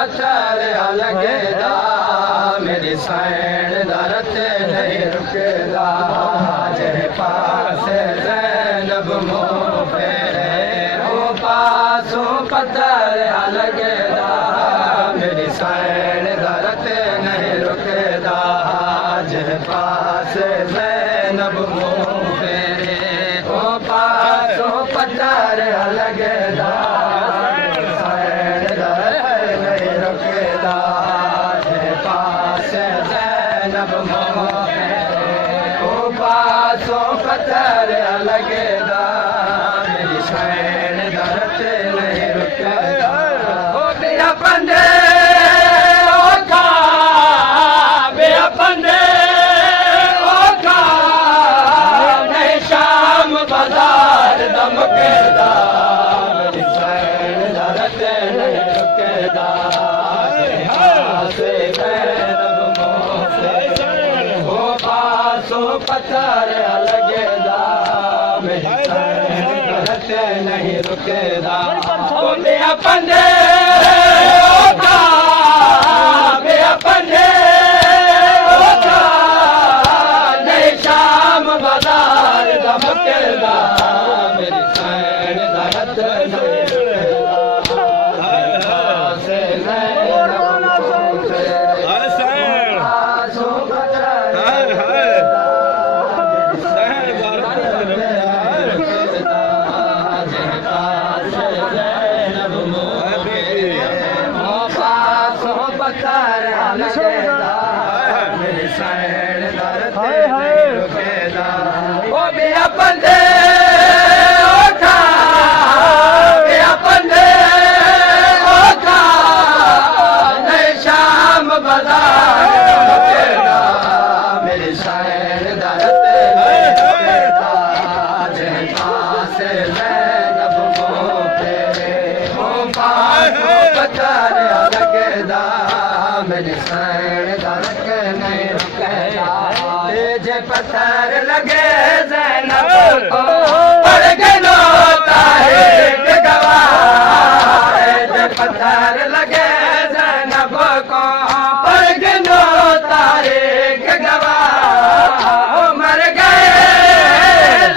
पत्थर लगेदा मेरे सैन दरत नहीं रुकेदा जेरे पास ज़ैनब मुँह फेरे ओ पासों पत्थर लगेदा मेरे सैन दरत नहीं रुकेदा जेरे पास ज़ैनब मुँह फेरे ओ पासों पत्थर लगेदा पत्थर लगेदा मेरी सैन दरत नहीं रुकेदा ओ बेया बंदे ओ खा बेया बंदे ओ खा नहीं शाम बाजार दमकेदा मेरी सैन दरत नहीं रुकेदा पत्थर लगेदा मेरी सैन दरत नहीं रुकेदा ओ बेया बंदे ओ खा बेया बंदे ओ खा नहीं शाम बाजार दमकेदा मेरी सैन दरत नहीं रुकेदा से पत्थर लगेदा मेरी सैन दरत नहीं रुकेदा ओ बेया बंदे ओ खा बेया बंदे ओ खा नहीं शाम बाजार दमकेदा मेरी सैन दरत नहीं रुकेदा जेरे पास ज़ैनब मुँह फेरे ओ पासों पत्थर लगेदा मेरी सैन दरत नहीं रुकेदा जे पत्थर लगे ज़ैनब को पड़ गनो तारीख गवाह जे पत्थर लगे ज़ैनब को पड़ गनो तारीख गवाह मर गए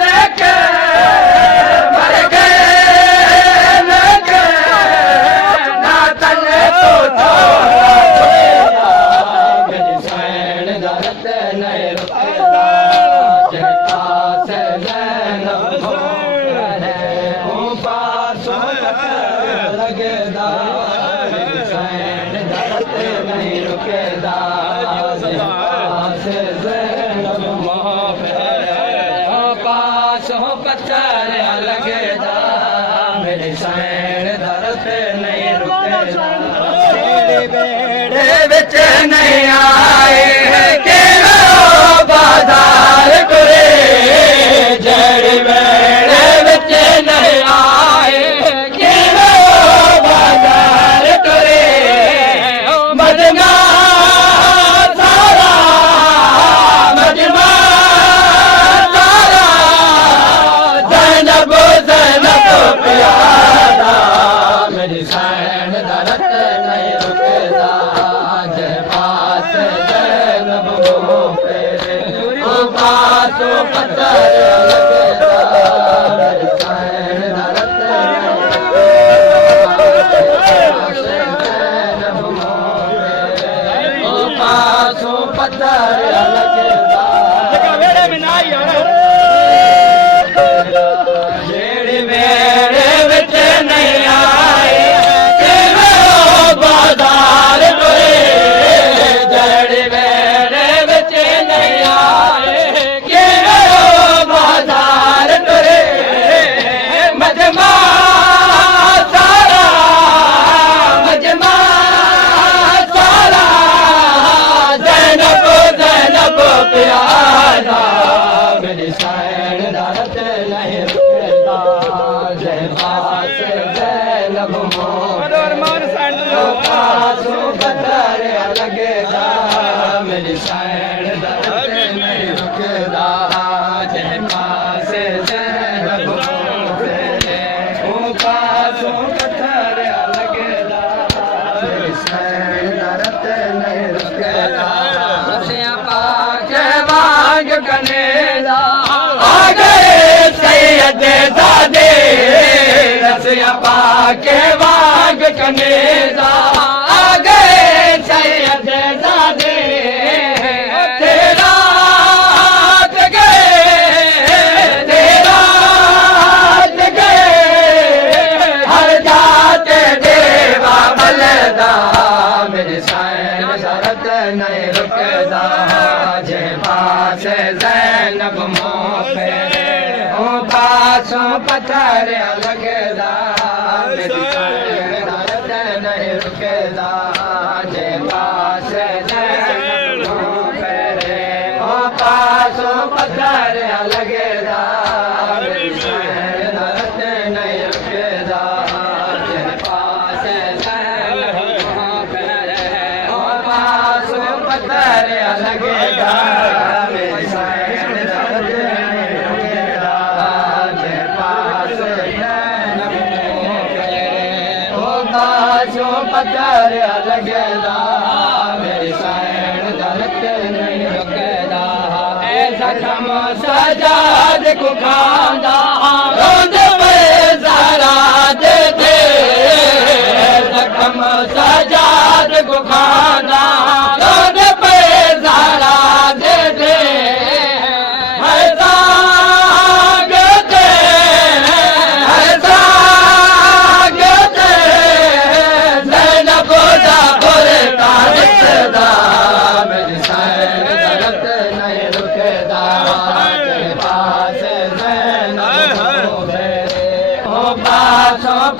लेके मर गए लेके ना तने तो नहीं रुकेदा जेरे पास ज़ैनब मुँह ओ पासों पत्थर लगेदा मेरी सैन दरत नहीं रुकेदा जेरे पास ज़ैनब मुँह ओ पासों पत्थर लगेदा मेरी सैन दरत नहीं रुकेदा बेड़े विच नहीं आए बाजार टुरे जड़ बेड़े विच नहीं आए बाजार टुरे मजमा सारा मजमा सारा ज़ैनब ज़ैनब प्यारा मेरी सैन दरत नहीं रुकेदा जेरे पास ज़ैनब मुँह फेरे ओ पासों पत्थर लगेदा मेरी सैन दरत नहीं ज़ैनब मुँह फेरे ओ पासों पत्थर लगेदा वेड़े में ना जेड़े वेड़े विच नहीं आए बाजार टुरे जड़ वेड़े विच नहीं आए बाजार टुरे मजमा सारा मजमा सारा ज़ैनब ज़ैनब प्यारा मेरी सैन दरत नहीं रुकेदा जेरे पास ते दादे रसिया पाके वाग कनेजा आ गए सैयद दादे तेरा मेरे सैन दर्द नहीं रुकदा जे पास ज़ैनब मोफे ओ पासों पत्थर लगदा मेरे सैन दर्द नहीं रुकदा जे पास ज़ैनब मोफे ओ पासों पत्थर लगदा मेरे सैन दर्द नहीं रुकदा लगेगा मेरी सैन दर्द नहीं रुकेगा जे पास ज़ैनब ओ बाजों पत्थर लगेगा मेरी सैन दर्द नहीं रुकेगा ऐसा कम सजाद को खांदा रोंद पे जरा दे दे ऐसा कम सजाद को खांदा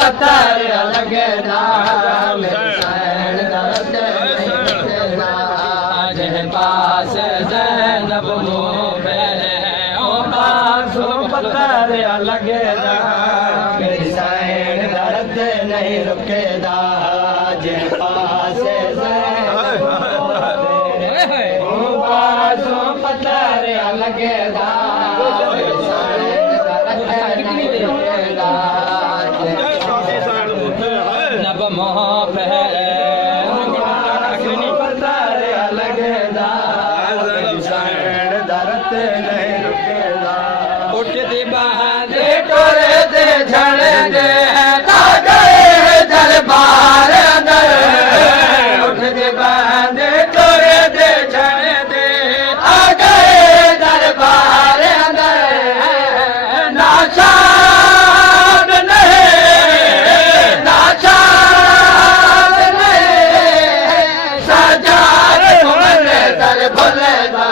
पत्थर लगदा मेरे सैन दर्द नहीं रुकदा जे पास ज़ैनब मोफे ओ पासों पत्थर लगदा मेरे सैन दर्द नहीं रुकदा जे पास ज़ैनब मोफे ओ पासों पत्थर लगदा मेरे सैन दर्द नहीं रुकदा उठती बांधे टोरे दे झड़ दे गए दरबार अंदर उठती बांधे टोरे दे झड़ दे आ गए दरबार अंदर नाशाद नहीं नाशाद नहीं सजाद तुमने दर भुलदा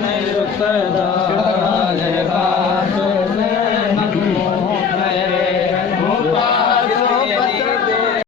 नहीं रुकदा